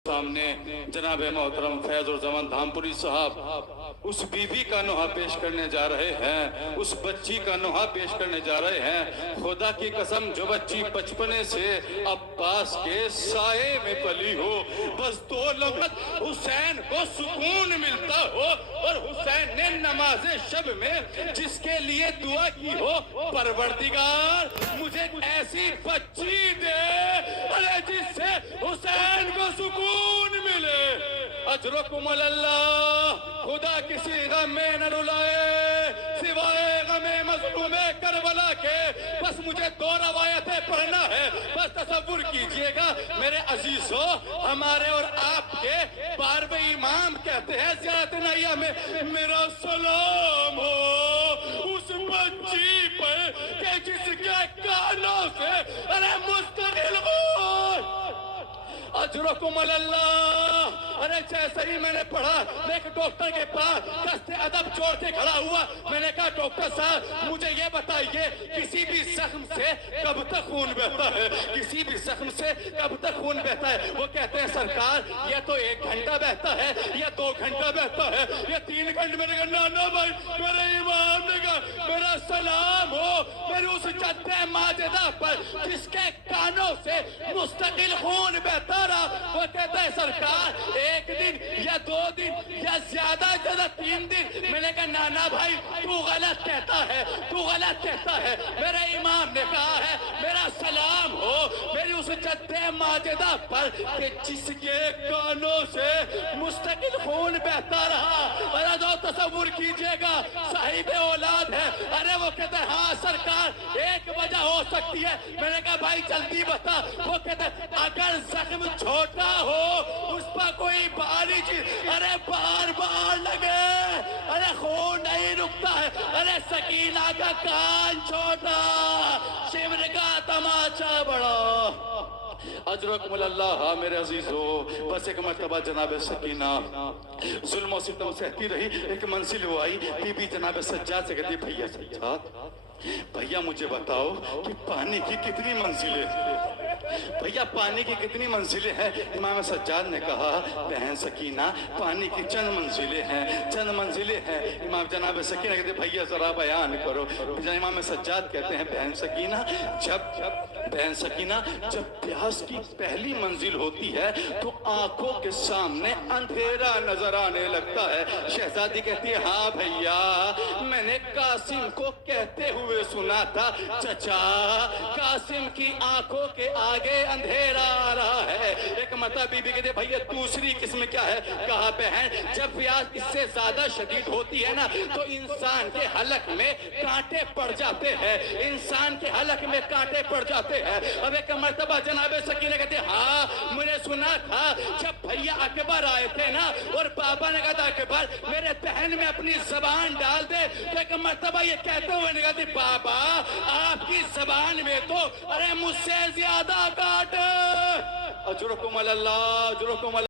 सामने जनाब मोहतरम फैज और जमान धामपुरी साहब उस बीवी का नोहा पेश करने जा रहे हैं, उस बच्ची का नोहा पेश करने जा रहे हैं। खुदा की कसम, जो बच्ची बचपने से अब्बास के साए में पली हो, बस 2 लफ्ज़ हुसैन को सुकून मिलता हो, और हुसैन ने नमाज़े शब में जिसके लिए दुआ की हो, परवरदिगार मुझे ऐसी बच्ची दे अरे जिससे हुसैन को सुकून मिले। अजरकुम अल्लाह, खुदा किसी गम में न रुलाए सिवाय गमे मज़लूमे करबला के। बस मुझे 2 रवायतें पढ़ना है, बस तसव्वुर कीजिएगा मेरे अजीजों, हमारे और आपके 12वें इमाम कहते हैं ज़ियारत नैया में, मेरा सलाम हो उस बच्ची पर कि जिसके कानों से अरे मुस्तकिल हो। अजरकुम अल्लाह। अरे जैसे ही मैंने पढ़ा, मैं एक डॉक्टर के पास दस्ते अदब जोड़ के खड़ा हुआ। मैंने कहा डॉक्टर साहब मुझे ये बताइए, किसी भी जख्म से कब तक खून बहता है, किसी भी जख्म से कब तक खून बहता है? वो कहते हैं सरकार ये तो 1 घंटा बहता है या 2 घंटा बहता है या 3 घंटे। मैंने कहा ना भाई, मेरे इमाम ने कहा मेरा सलाम हो मेरी उस जद्दे माजिदा पर जिसके कानों से मुस्तकिल खून बहता रहा। वो कहता है सरकार 1 दिन या 2 दिन या ज्यादा 3 दिन। मैंने कहा नाना भाई तू गलत कहता है, तू गलत कहता है। मेरे इमाम ने कहा है मेरा सलाम हो मेरी उस जद्दे माजिदा पर कि जिसके कानों से मुस्तकिल खून बहता रहा। अरे दो तसव्वुर कीजिएगा, साहिब औलाद है। अरे वो कहता है हाँ सरकार 1 वजह हो सकती है। मैंने कहा भाई जल्दी बता। वो कहता है अगर जख्म छोटा हो, उस पर कोई भारी चीज अरे बार बार लगे, अरे खून नहीं रुकता है। अरे सकीना का कान छोटा, शिवर का तमाचा बड़ा। अजरकुम अल्लाह। मेरे अजीजों, बस एक मर्तबा जनाब सकीना जुल्म और सितम सहती रही। एक मंजिल वो आई, बीबी जनाब सज्जाद से कहती भैया सज्जाद, भैया मुझे बताओ कि पानी की कितनी मंजिलें हैं, भैया पानी की कितनी मंजिलें हैं? इमाम सज्जाद ने कहा बहन सकीना पानी की चंद मंजिलें हैं, चंद मंजिलें हैं। इमाम जनाब सकीना कहते भैया जरा बयान करो। इमाम सज्जाद कहते हैं बहन सकीना जब प्यास की पहली मंजिल होती है तो आंखों के सामने अंधेरा नजर आने लगता है। शहजादी कहती है हाँ भैया मैंने कासिम को कहते हुए सुना था, चचा कासिम की आंखों के आगे अंधेरा आ रहा है। एक मरतबा बीबी कहती भैया दूसरी किस्म क्या है? कहा बहन जब प्यास इससे ज्यादा शदीद होती है ना तो इंसान के हलक में कांटे पड़ जाते हैं, इंसान के हलक में कांटे पड़ जाते हैं। अब एक मरतबा जनाब सकीना कहते हाँ मैंने सुना था जब भैया अकबर आए थे ना और पापा ने कहा अकबर मेरे बहन में अपनी जबान डाल दे, तो एक मरतबा ये कहते हुए ने कहा पापा आपकी जबान में तो अरे मुझसे ज्यादा कांटे। अजरकुम अल्लाह, अजरकुम